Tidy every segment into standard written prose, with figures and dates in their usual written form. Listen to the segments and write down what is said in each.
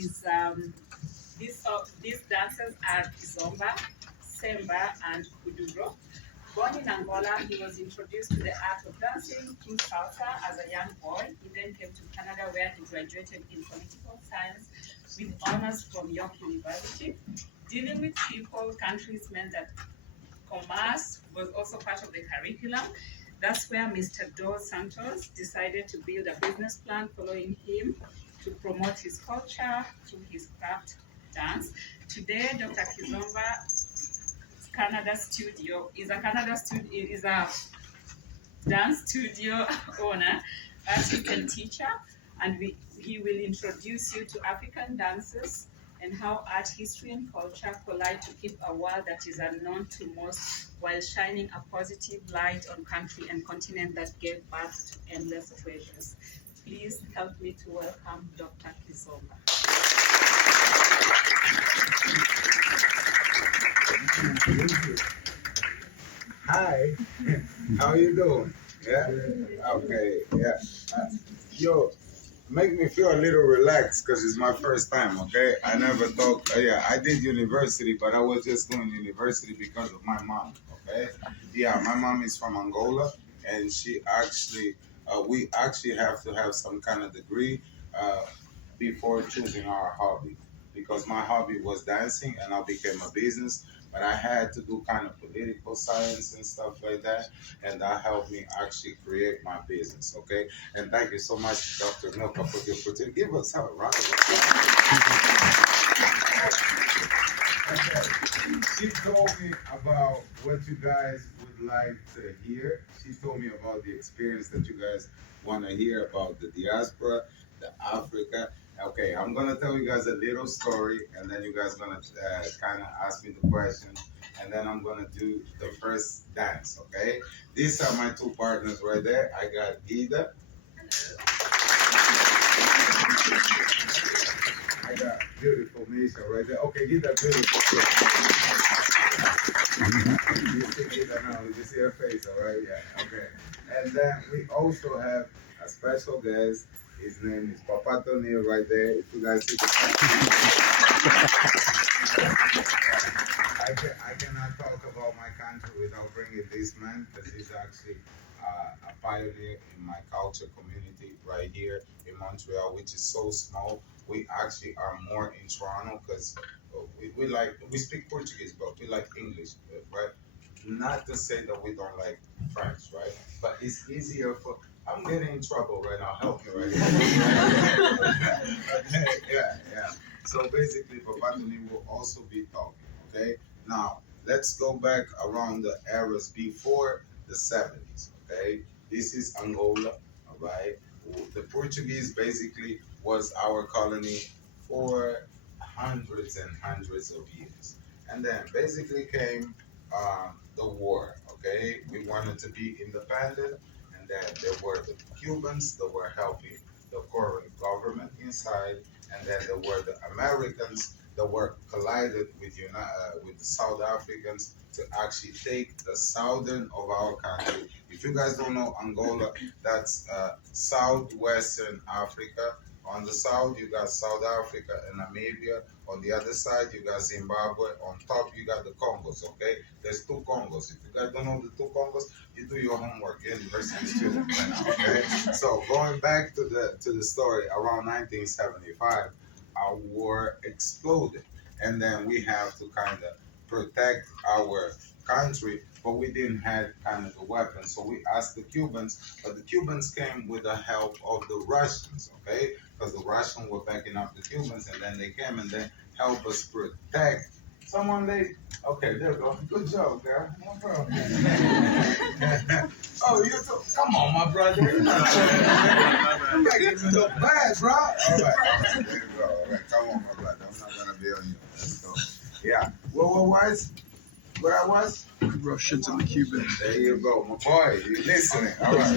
is these dancers are Kizomba, Semba and Kuduro. Born in Angola, he was introduced to the art of dancing through salsa as a young boy. He then came to Canada where he graduated in political science with honors from York University. Dealing with people, countries meant that commerce was also part of the curriculum. That's where Mr. Dos Santos decided to build a business plan following him to promote his culture through his craft dance. Today, Dr. Kizomba Canada Studio is a dance studio owner, artist and teacher, and he will introduce you to African dances and how art, history, and culture collide to keep a world that is unknown to most, while shining a positive light on country and continent that gave birth to endless treasures. Please help me to welcome Dr. Kizomba. Hi, how you doing? Yeah? Okay, yeah. Yo, make me feel a little relaxed because it's my first time, okay? I never thought, yeah, I did university, but I was just doing university because of my mom, okay? Yeah, my mom is from Angola, and she actually, we actually have to have some kind of degree before choosing our hobby. Because my hobby was dancing and I became a business, but I had to do kind of political science and stuff like that, and that helped me actually create my business, okay? And thank you so much, Dr. Milka, for the opportunity. Give us a round of applause. She told me about what you guys would like to hear. She told me about the experience that you guys want to hear about the diaspora, the Africa. Okay, I'm gonna tell you guys a little story, and then you guys gonna kind of ask me the question, and then I'm gonna do the first dance. Okay, these are my two partners right there. I got Gida. I got beautiful Misha right there. Okay, Gida, beautiful. You see Gida now? You see her face, all right? Yeah. Okay, and then we also have a special guest. His name is Papa Tony right there. If you guys see the I cannot talk about my country without bringing this man because he's actually a pioneer in my culture community right here in Montreal, which is so small. We actually are more in Toronto because we speak Portuguese, but we like English, right? Not to say that we don't like French, right? But it's easier for. I'm getting in trouble right now. Help me right here. Okay, yeah. So basically, Papatoni will also be talking. Okay. Now let's go back around the eras before the 70s. Okay. This is Angola. All right. The Portuguese basically was our colony for hundreds and hundreds of years, and then basically came the war. Okay. We wanted to be independent, and then there were the Cubans that were helping the foreign government inside, and then there were the Americans that were collided with the South Africans to actually take the southern of our country. If you guys don't know Angola, that's southwestern Africa. On the south, you got South Africa and Namibia. On the other side, you got Zimbabwe. On top, you got the Congos, okay? There's two Congos. If you guys don't know the two Congos, you do your homework, you're university student right now, okay? So going back to the story, around 1975, our war exploded. And then we have to kind of protect our country, but we didn't have kind of the weapons. So we asked the Cubans, but the Cubans came with the help of the Russians, okay? Because the Russians were backing up the Cubans, and then they came and they helped us protect. Someone they okay, there we go. Good job, girl. No problem. Oh, you too. Come on, my brother. You're making me look bad, bro. All right. There you go. All right, come on, my brother. I'm not gonna be on you. Let's go. Yeah. Where I was? Russians and the Cubans. There you go, my boy. You listening? All right.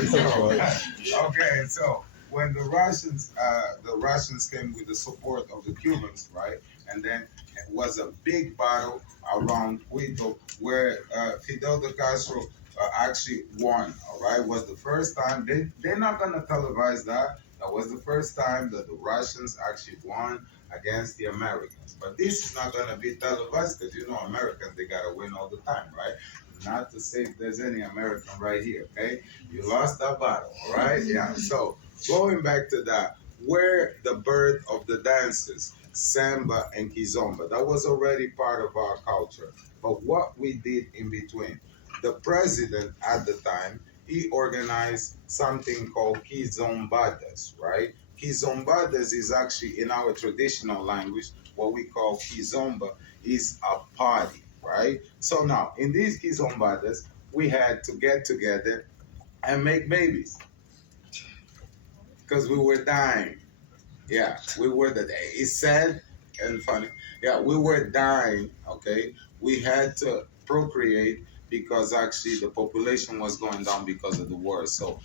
So, okay. So when the Russians came with the support of the Cubans, right? And then it was a big battle around Quito where Fidel de Castro actually won. All right, was the first time they're not gonna televise that. That was the first time that the Russians actually won against the Americans. But this is not going to be televised because you know Americans, they got to win all the time, right? Not to say if there's any American right here, okay? You lost that battle, all right? Yeah, so going back to that, where the birth of the dances, Samba and Kizomba, that was already part of our culture. But what we did in between, the president at the time, he organized something called Kizombadas, right? Kizombadas is actually in our traditional language, what we call Kizomba is a party, right? So now, in these Kizombadas, we had to get together and make babies because we were dying. Yeah, we were the it's sad and funny. Yeah, we were dying, okay? We had to procreate because actually the population was going down because of the war. So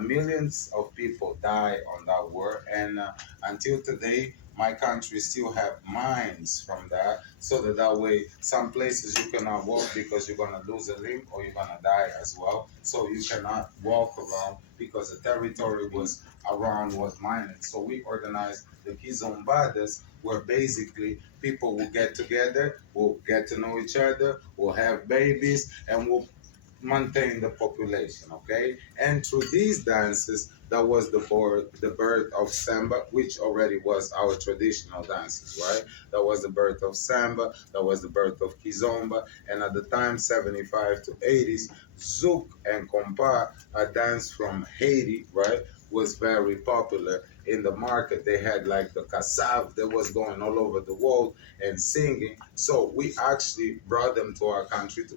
millions of people died on that war, and until today, my country still have mines from that, so that way some places you cannot walk because you're gonna lose a limb or you're gonna die as well. So you cannot walk around because the territory was around was mining. So we organized the Kizombadas, where basically people will get together, will get to know each other, will have babies, and will maintain the population, okay? And through these dances, that was the birth of Samba, which already was our traditional dances, right? That was the birth of Samba, that was the birth of Kizomba, and at the time, 75 to 80s, Zouk and Compa, a dance from Haiti, right, was very popular in the market. They had like the Kassav that was going all over the world and singing. So we actually brought them to our country to